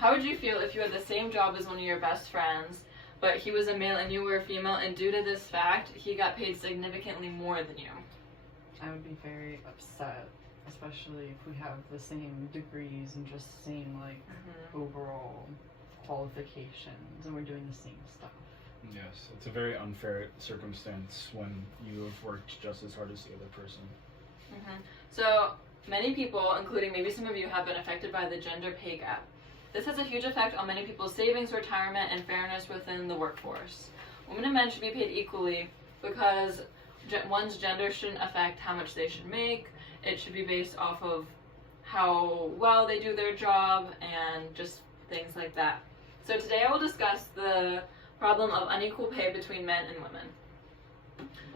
How would you feel if you had the same job as one of your best friends, but he was a male and you were a female, and due to this fact, he got paid significantly more than you? I would be very upset, especially if we have the same degrees and just same like overall qualifications and we're doing the same stuff. Yes, it's a very unfair circumstance when you have worked just as hard as the other person. So many people, including maybe some of you, have been affected by the gender pay gap. This has a huge effect on many people's savings, retirement, and fairness within the workforce. Women and men should be paid equally because one's gender shouldn't affect how much they should make. It should be based off of how well they do their job and just things like that. So today I will discuss the problem of unequal pay between men and women.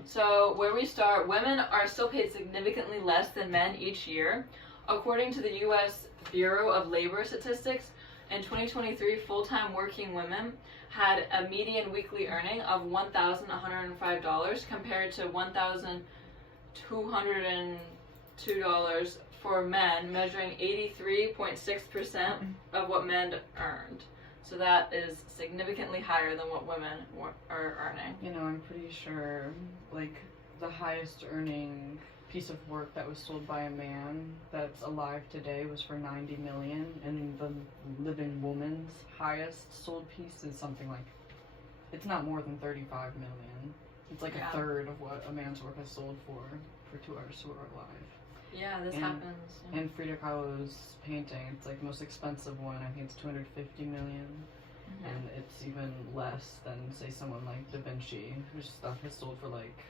So where we start, women are still paid significantly less than men each year. According to the U.S. Bureau of Labor Statistics, in 2023, full-time working women had a median weekly earning of $1,105 compared to $1,202 for men, measuring 83.6% of what men earned. So that is significantly higher than what women are earning. You know, I'm pretty sure, like, the highest earning piece of work that was sold by a man that's alive today was for $90 million, and the living woman's highest sold piece is something like, it's not more than $35 million. It's like a third of what a man's work has sold for 2 artists who are alive. Yeah, this happens. Yeah. And Frida Kahlo's painting, it's like the most expensive one. I think it's $250 million. And it's even less than, say, someone like Da Vinci, whose stuff has sold for like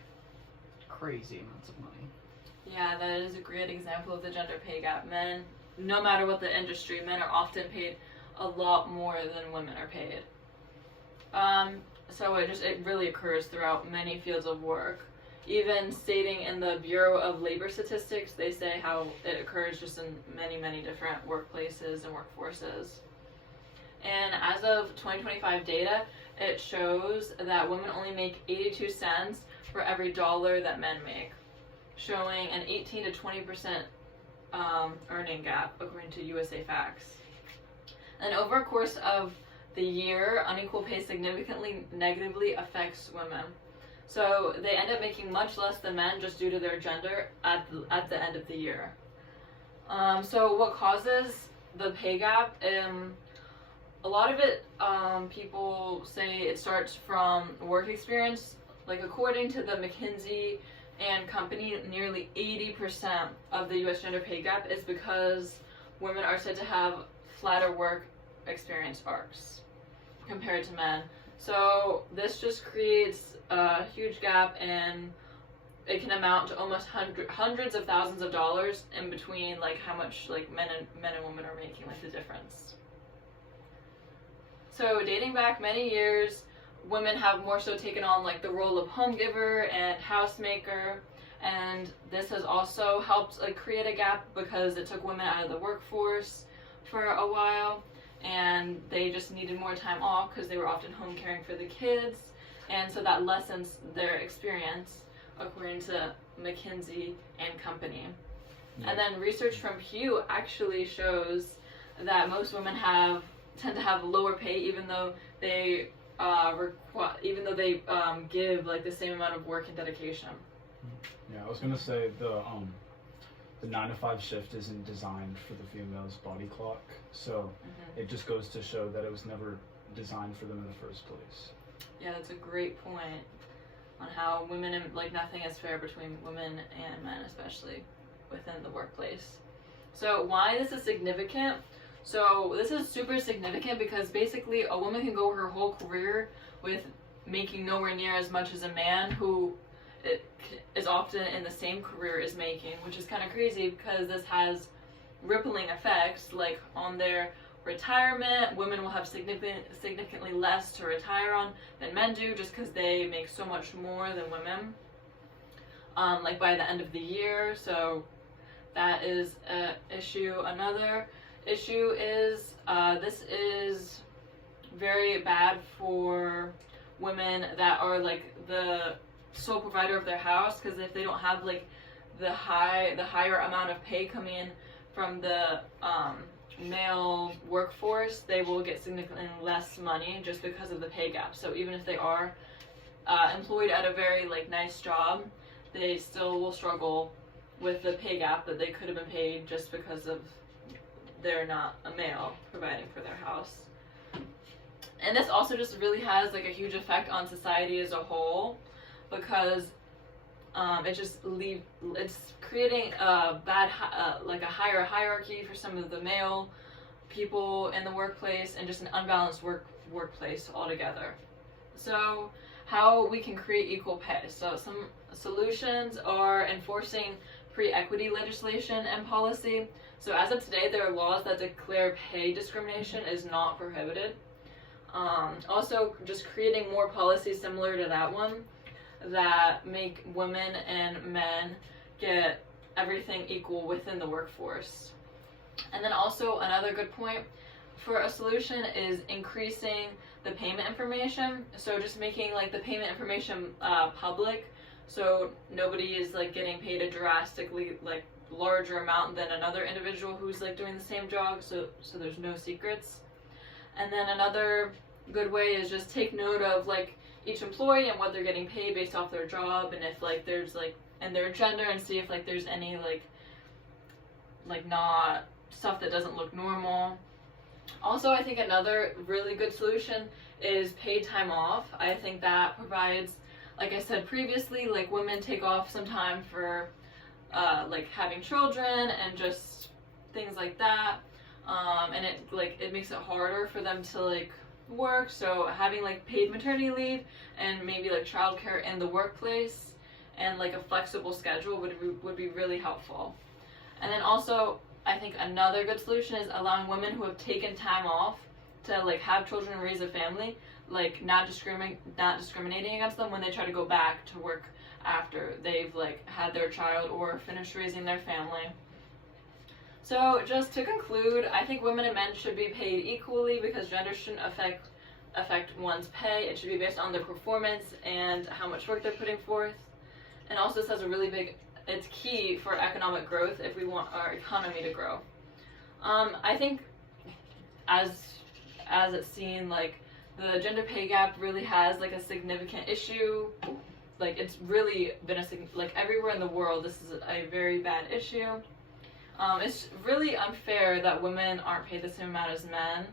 crazy amounts of money. Yeah, that is a great example of the gender pay gap. Men, no matter what the industry, men are often paid a lot more than women are paid. So it really occurs throughout many fields of work. Even stating in the Bureau of Labor Statistics, they say how it occurs just in many, many different workplaces and workforces. And as of 2025 data, it shows that women only make 82 cents for every dollar that men make, showing an 18 to 20% earning gap according to USA Facts. And over a course of the year, unequal pay significantly negatively affects women. So they end up making much less than men just due to their gender at the end of the year. So what causes the pay gap? A lot of it, people say it starts from work experience. Like according to the McKinsey and Company, nearly 80% of the U.S. gender pay gap is because women are said to have flatter work experience arcs compared to men. So this just creates a huge gap, and it can amount to almost hundreds of thousands of dollars in between, like how much like men and women are making, like the difference. So dating back many years, women have more so taken on like the role of home giver and housemaker, and this has also helped like create a gap because it took women out of the workforce for a while, and they just needed more time off because they were often home caring for the kids, and so that lessens their experience according to McKinsey and Company. And then research from Pew actually shows that most women tend to have lower pay even though they give like the same amount of work and dedication. Yeah, I was gonna say the 9-to-5 shift isn't designed for the female's body clock, so it just goes to show that it was never designed for them in the first place. Yeah, that's a great point on how women and like nothing is fair between women and men, especially within the workplace. So why this is significant? So this is super significant because basically a woman can go her whole career with making nowhere near as much as a man who is often in the same career as making, which is kind of crazy because this has rippling effects like on their retirement. Women will have significantly less to retire on than men do just because they make so much more than women, like by the end of the year. So that is an issue. Another issue is this is very bad for women that are like the sole provider of their house, because if they don't have like the higher amount of pay coming in from the male workforce, they will get significantly less money just because of the pay gap. So even if they are employed at a very like nice job, they still will struggle with the pay gap that they could have been paid just because of they're not a male providing for their house. And this also just really has like a huge effect on society as a whole, because it's creating a bad like a higher hierarchy for some of the male people in the workplace, and just an unbalanced workplace altogether. So how we can create equal pay. So some solutions are enforcing pre-equity legislation and policy. So as of today, there are laws that declare pay discrimination is not prohibited. Also, just creating more policies similar to that one that make women and men get everything equal within the workforce. And then also another good point for a solution is increasing the payment information. So just making like the payment information public, so nobody is like getting paid a drastically like larger amount than another individual who's like doing the same job, so there's no secrets. And then another good way is just take note of like each employee and what they're getting paid based off their job, and if like there's like, and their gender, and see if like there's any like not stuff that doesn't look normal. Also, I think another really good solution is paid time off. I think that provides, like I said previously, like women take off some time for like having children and just things like that, and it makes it harder for them to like work. So having like paid maternity leave and maybe like childcare in the workplace and like a flexible schedule would be really helpful. And then also, I think another good solution is allowing women who have taken time off to like have children and raise a family, like not discriminating against them when they try to go back to work after they've like had their child or finished raising their family. So just to conclude, I think women and men should be paid equally, because gender shouldn't affect one's pay. It should be based on their performance and how much work they're putting forth. And also this has it's key for economic growth if we want our economy to grow. I think as it's seen, like the gender pay gap really has like a significant issue. Like it's really been like everywhere in the world, this is a very bad issue. It's really unfair that women aren't paid the same amount as men,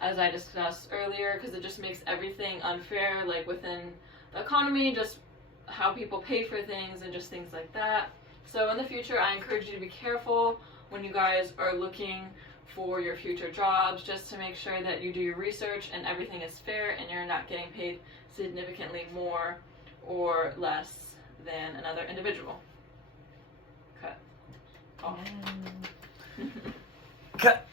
as I discussed earlier, because it just makes everything unfair, like within the economy, just how people pay for things and just things like that. So in the future, I encourage you to be careful when you guys are looking for your future jobs, just to make sure that you do your research and everything is fair and you're not getting paid significantly more or less than another individual. Cut. Off. Cut.